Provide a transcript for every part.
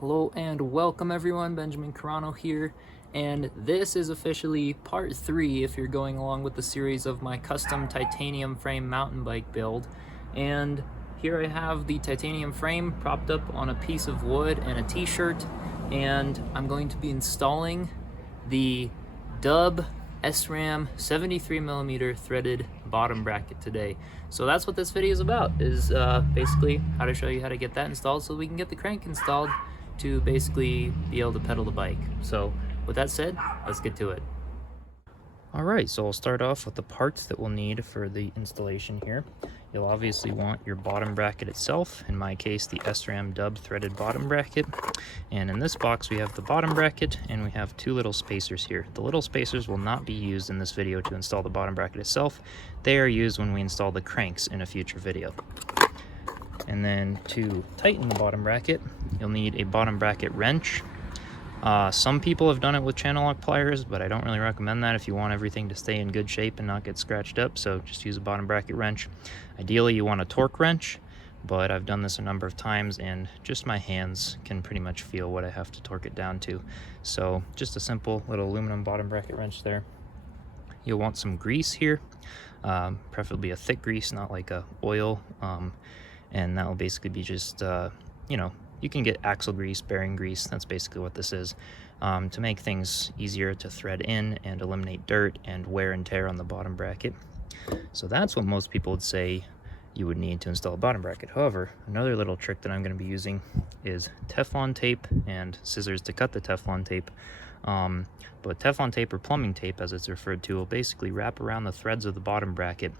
Hello and welcome everyone, Benjamin Carano here, and this is officially part 3 if you're going along with the series of my custom titanium frame mountain bike build. And here I have the titanium frame propped up on a piece of wood and a t-shirt, and I'm going to be installing the Dub SRAM 73mm threaded bottom bracket today. So that's what this video is about, is basically how to show you how to get that installed so we can get the crank installed to basically be able to pedal the bike. So with that said, let's get to it. Alright, so I'll start off with the parts that we'll need for the installation here. You'll obviously want your bottom bracket itself, in my case the SRAM Dub threaded bottom bracket. And in this box we have the bottom bracket and we have two little spacers here. The little spacers will not be used in this video to install the bottom bracket itself. They are used when we install the cranks in a future video. And then to tighten the bottom bracket, you'll need a bottom bracket wrench. Some people have done it with channel lock pliers, but I don't really recommend that if you want everything to stay in good shape and not get scratched up, so just use a bottom bracket wrench. Ideally you want a torque wrench, but I've done this a number of times and just my hands can pretty much feel what I have to torque it down to. So just a simple little aluminum bottom bracket wrench there. You'll want some grease here, preferably a thick grease, not like a oil. And that will basically be just, you can get axle grease, bearing grease, that's basically what this is, to make things easier to thread in and eliminate dirt and wear and tear on the bottom bracket. So that's what most people would say you would need to install a bottom bracket. However, another little trick that I'm going to be using is Teflon tape and scissors to cut the Teflon tape. But Teflon tape, or plumbing tape as it's referred to, will basically wrap around the threads of the bottom bracket,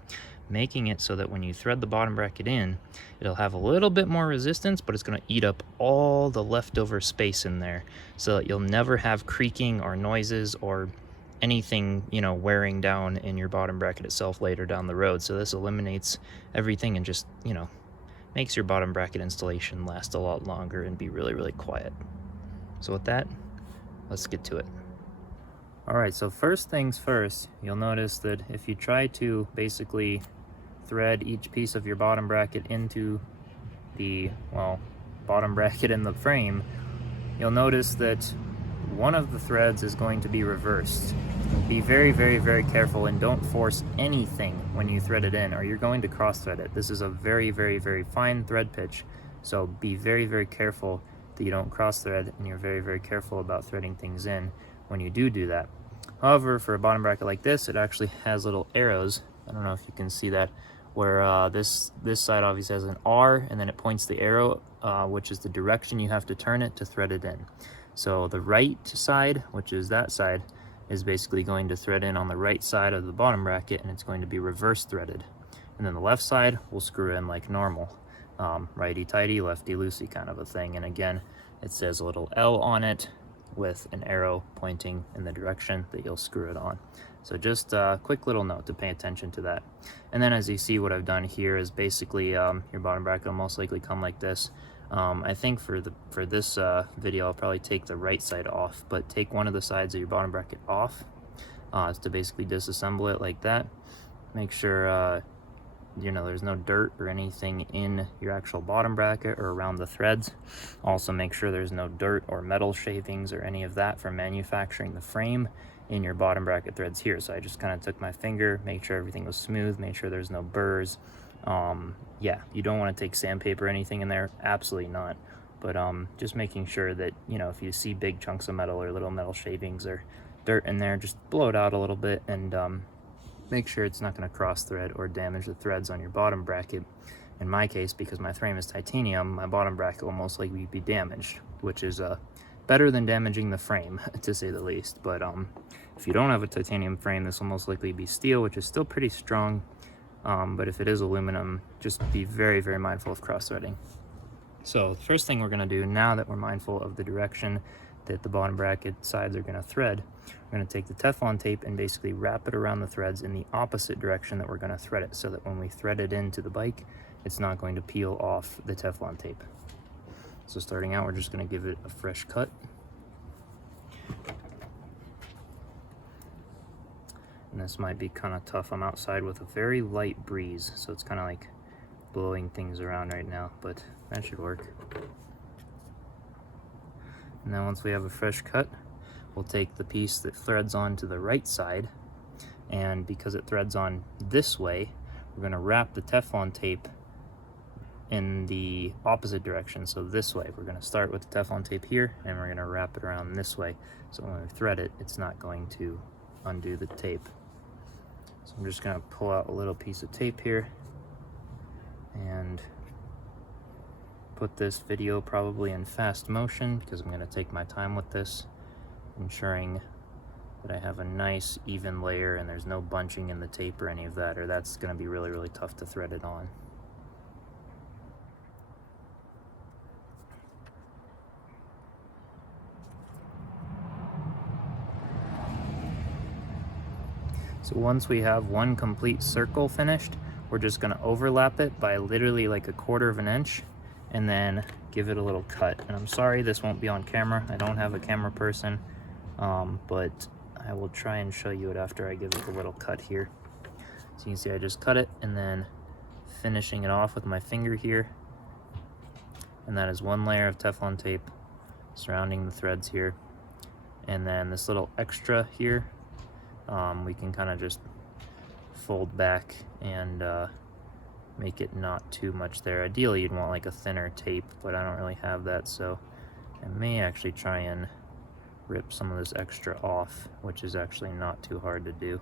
making it so that when you thread the bottom bracket in, it'll have a little bit more resistance, but it's going to eat up all the leftover space in there, so that you'll never have creaking or noises or anything, wearing down in your bottom bracket itself later down the road. So this eliminates everything and just, makes your bottom bracket installation last a lot longer and be really, really quiet. So with that, let's get to it. Alright, so first things first, you'll notice that if you try to basically thread each piece of your bottom bracket into the, bottom bracket in the frame, you'll notice that one of the threads is going to be reversed. Be very, very, very careful and don't force anything when you thread it in, or you're going to cross thread it. This is a very, very, very fine thread pitch, so be very, very careful that you don't cross thread, and you're very, very careful about threading things in when you do that. However, for a bottom bracket like this, it actually has little arrows. I don't know if you can see that, where this side obviously has an R, and then it points the arrow, which is the direction you have to turn it to thread it in. So the right side, which is that side, is basically going to thread in on the right side of the bottom bracket, and it's going to be reverse threaded. And then the left side will screw in like normal, righty-tighty, lefty-loosey kind of a thing. And again, it says a little L on it with an arrow pointing in the direction that you'll screw it on. So just a quick little note to pay attention to that. And then as you see, what I've done here is basically your bottom bracket will most likely come like this. I think for this video I'll probably take the right side off, but take one of the sides of your bottom bracket off to basically disassemble it like that. Make sure there's no dirt or anything in your actual bottom bracket or around the threads. Also make sure there's no dirt or metal shavings or any of that from manufacturing the frame in your bottom bracket threads here. So I just kind of took my finger, made sure everything was smooth, made sure there's no burrs. Yeah, you don't want to take sandpaper or anything in there, absolutely not. But just making sure that, if you see big chunks of metal or little metal shavings or dirt in there, just blow it out a little bit and make sure it's not going to cross thread or damage the threads on your bottom bracket. In my case, because my frame is titanium, my bottom bracket will most likely be damaged, which is better than damaging the frame, to say the least. But if you don't have a titanium frame, this will most likely be steel, which is still pretty strong. But if it is aluminum, just be very, very mindful of cross threading. So the first thing we're going to do, now that we're mindful of the direction that the bottom bracket sides are going to thread, we're going to take the Teflon tape and basically wrap it around the threads in the opposite direction that we're going to thread it, so that when we thread it into the bike, it's not going to peel off the Teflon tape. So starting out, we're just going to give it a fresh cut. And this might be kind of tough. I'm outside with a very light breeze, so it's kind of like blowing things around right now, but that should work. And then once we have a fresh cut, we'll take the piece that threads on to the right side, and because it threads on this way, we're going to wrap the Teflon tape in the opposite direction, so this way. We're going to start with the Teflon tape here, and we're going to wrap it around this way, so when we thread it, it's not going to undo the tape. So I'm just going to pull out a little piece of tape here and put this video probably in fast motion because I'm going to take my time with this, ensuring that I have a nice even layer and there's no bunching in the tape or any of that, or that's going to be really, really tough to thread it on. So once we have one complete circle finished, we're just going to overlap it by literally like 1/4 of an inch and then give it a little cut. And I'm sorry this won't be on camera. I don't have a camera person, but I will try and show you it after I give it a little cut here. So you can see I just cut it and then finishing it off with my finger here. And that is one layer of Teflon tape surrounding the threads here. And then this little extra here, we can kind of just fold back and make it not too much there. Ideally you'd want like a thinner tape, but I don't really have that, so I may actually try and rip some of this extra off, which is actually not too hard to do,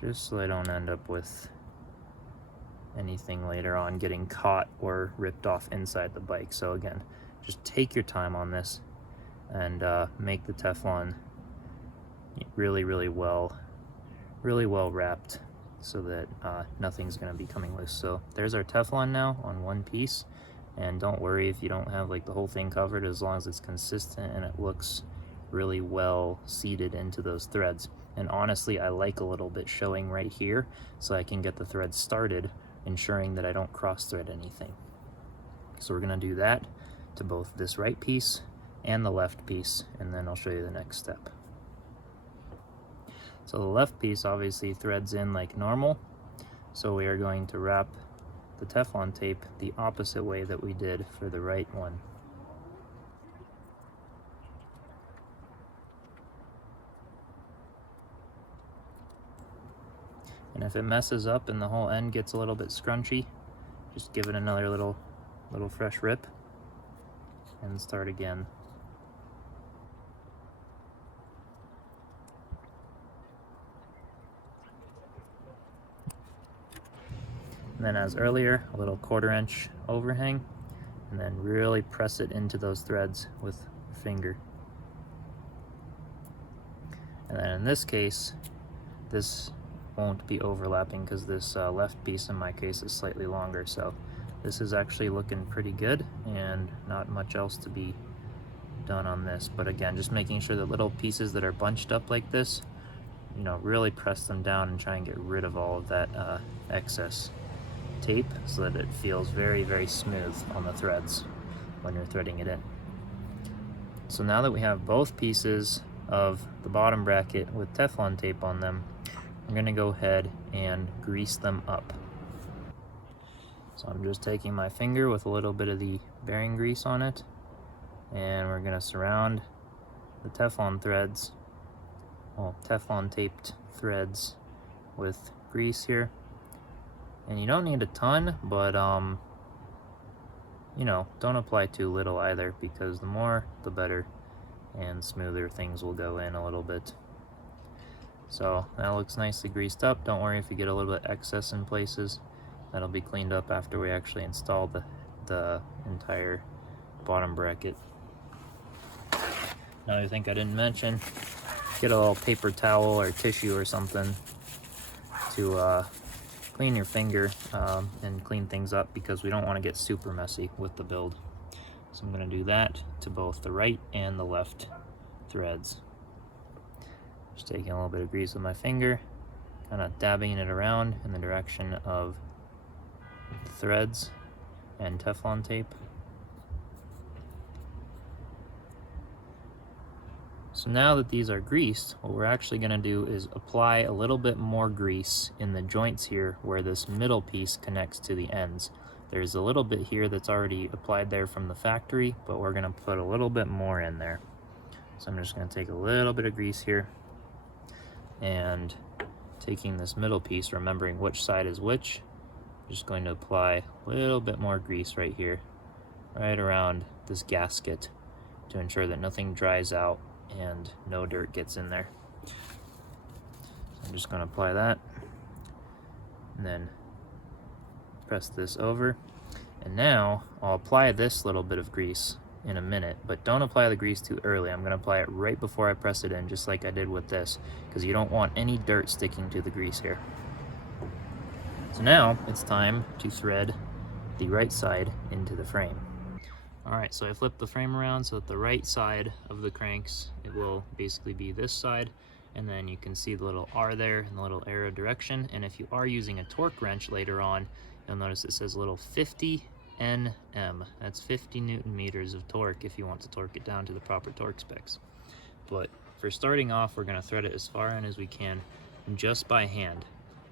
just so I don't end up with anything later on getting caught or ripped off inside the bike. So again, just take your time on this and make the Teflon really well wrapped so that nothing's going to be coming loose. So there's our Teflon now on one piece, and don't worry if you don't have like the whole thing covered, as long as it's consistent and it looks really well seated into those threads. And honestly, I like a little bit showing right here so I can get the threads started, ensuring that I don't cross thread anything. So we're going to do that to both this right piece and the left piece, and then I'll show you the next step. So the left piece obviously threads in like normal, so we are going to wrap the Teflon tape the opposite way that we did for the right one. And if it messes up and the whole end gets a little bit scrunchy, just give it another little fresh rip and start again. And then as earlier, a little 1/4 inch overhang, and then really press it into those threads with your finger. And then in this case, this won't be overlapping because this left piece in my case is slightly longer, so this is actually looking pretty good and not much else to be done on this. But again, just making sure that little pieces that are bunched up like this, you know, really press them down and try and get rid of all of that excess tape so that it feels very smooth on the threads when you're threading it in. So now that we have both pieces of the bottom bracket with Teflon tape on them, I'm going to go ahead and grease them up. So I'm just taking my finger with a little bit of the bearing grease on it, and we're going to surround the Teflon threads, well, Teflon taped threads with grease here. And you don't need a ton, but you know, don't apply too little either, because the more the better, and smoother things will go in a little bit. So that looks nicely greased up. Don't worry if you get a little bit excess in places. That'll be cleaned up after we actually install the entire bottom bracket. Another thing I didn't mention, get a little paper towel or tissue or something to clean your finger and clean things up, because we don't want to get super messy with the build. So I'm going to do that to both the right and the left threads. Just taking a little bit of grease with my finger, kind of dabbing it around in the direction of the threads and Teflon tape. So now that these are greased, what we're actually going to do is apply a little bit more grease in the joints here where this middle piece connects to the ends. There's a little bit here that's already applied there from the factory, but we're gonna put a little bit more in there. So I'm just gonna take a little bit of grease here, and taking this middle piece, remembering which side is which, I'm just going to apply a little bit more grease right here, right around this gasket, to ensure that nothing dries out and no dirt gets in there. So I'm just going to apply that, and then press this over. And now I'll apply this little bit of grease in a minute, but don't apply the grease too early. I'm going to apply it right before I press it in, just like I did with this, because you don't want any dirt sticking to the grease here. So now it's time to thread the right side into the frame. Alright, so I flipped the frame around so that the right side of the cranks, it will basically be this side, and then you can see the little R there and the little arrow direction. And if you are using a torque wrench later on, you'll notice it says a little 50 Nm. That's 50 Newton meters of torque if you want to torque it down to the proper torque specs. But for starting off, we're going to thread it as far in as we can just by hand.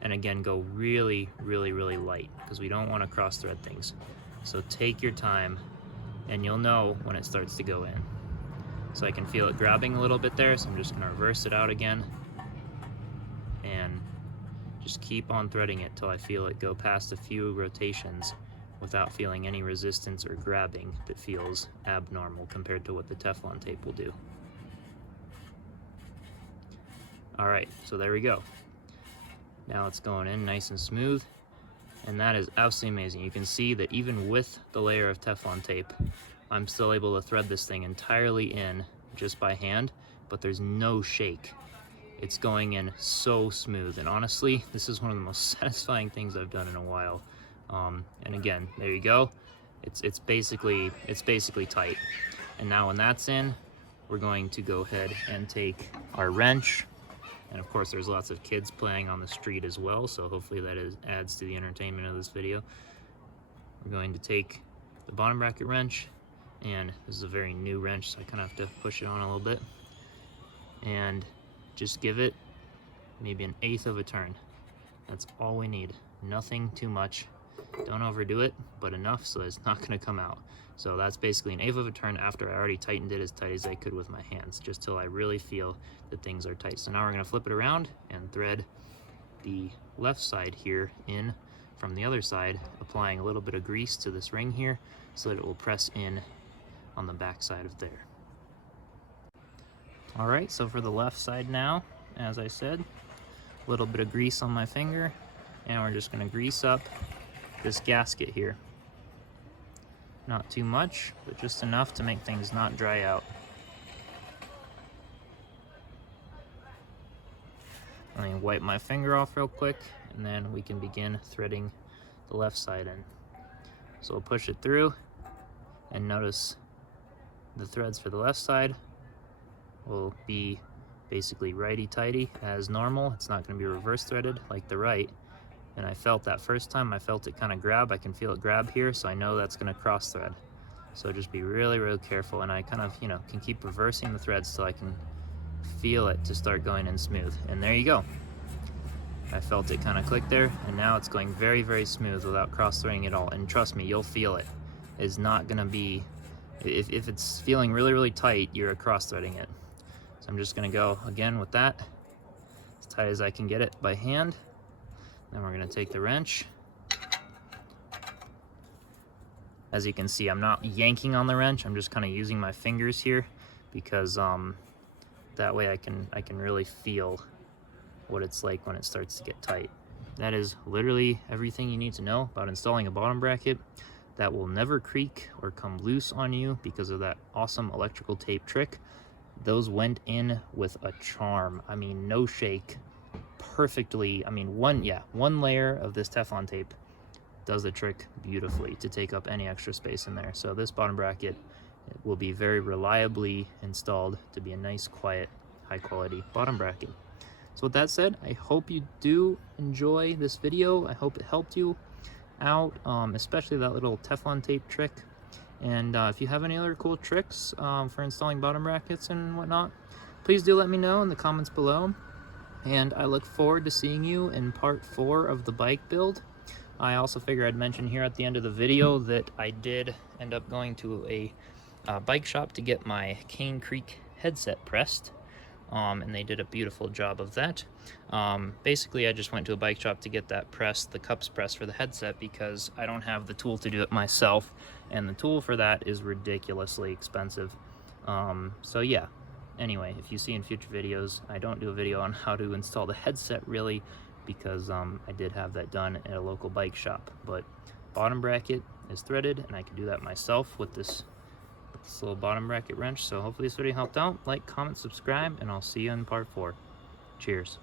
And again, go really, really, really light, because we don't want to cross thread things. So take your time, and you'll know when it starts to go in. So I can feel it grabbing a little bit there, so I'm just going to reverse it out again. And just keep on threading it till I feel it go past a few rotations without feeling any resistance or grabbing that feels abnormal compared to what the Teflon tape will do. Alright, so there we go. Now it's going in nice and smooth, and that is absolutely amazing. You can see that even with the layer of Teflon tape, I'm still able to thread this thing entirely in just by hand, but there's no shake. It's going in so smooth, and honestly, this is one of the most satisfying things I've done in a while. And again, there you go. It's basically tight. And now when that's in, we're going to go ahead and take our wrench. And of course, there's lots of kids playing on the street as well, so hopefully that adds to the entertainment of this video. We're going to take the bottom bracket wrench, and this is a very new wrench, so I kind of have to push it on a little bit. And just give it maybe 1/8 of a turn. That's all we need. Nothing too much. Don't overdo it, but enough so that it's not going to come out. So that's basically 1/8 of a turn after I already tightened it as tight as I could with my hands, just till I really feel that things are tight. So now we're going to flip it around and thread the left side here in from the other side, applying a little bit of grease to this ring here so that it will press in on the back side of there. Alright, so for the left side now, as I said, a little bit of grease on my finger, and we're just going to grease up this gasket here. Not too much, but just enough to make things not dry out. Let me wipe my finger off real quick, and then we can begin threading the left side in. So we'll push it through, and notice the threads for the left side will be basically righty-tighty as normal. It's not going to be reverse threaded like the right. And I felt that first time, I felt it kind of grab. I can feel it grab here, so I know that's going to cross thread. So just be really, really careful, and I kind of, can keep reversing the threads till I can feel it to start going in smooth. And there you go. I felt it kind of click there, and now it's going very, very smooth without cross threading at all. And trust me, you'll feel it. It's not going to be, if it's feeling really, really tight, you're cross threading it. So I'm just going to go again with that, as tight as I can get it by hand. Then we're going to take the wrench. As you can see, I'm not yanking on the wrench. I'm just kind of using my fingers here, because that way I can really feel what it's like when it starts to get tight. That is literally everything you need to know about installing a bottom bracket that will never creak or come loose on you because of that awesome electrical tape trick. Those went in with a charm. I mean, no shake. Perfectly. I mean, one layer of this Teflon tape does the trick beautifully to take up any extra space in there. So this bottom bracket will be very reliably installed to be a nice, quiet, high quality bottom bracket. So with that said, I hope you do enjoy this video. I hope it helped you out, especially that little Teflon tape trick. And if you have any other cool tricks for installing bottom brackets and whatnot, please do let me know in the comments below. And I look forward to seeing you in part 4 of the bike build. I also figure I'd mention here at the end of the video that I did end up going to a bike shop to get my Cane Creek headset pressed. And they did a beautiful job of that. Basically, I just went to a bike shop to get that pressed, the cups pressed for the headset, because I don't have the tool to do it myself, and the tool for that is ridiculously expensive. So yeah, anyway, if you see in future videos, I don't do a video on how to install the headset really, because I did have that done at a local bike shop. But bottom bracket is threaded, and I can do that myself with this little bottom bracket wrench. So hopefully this video helped out. Like, comment, subscribe, and I'll see you in part 4. Cheers.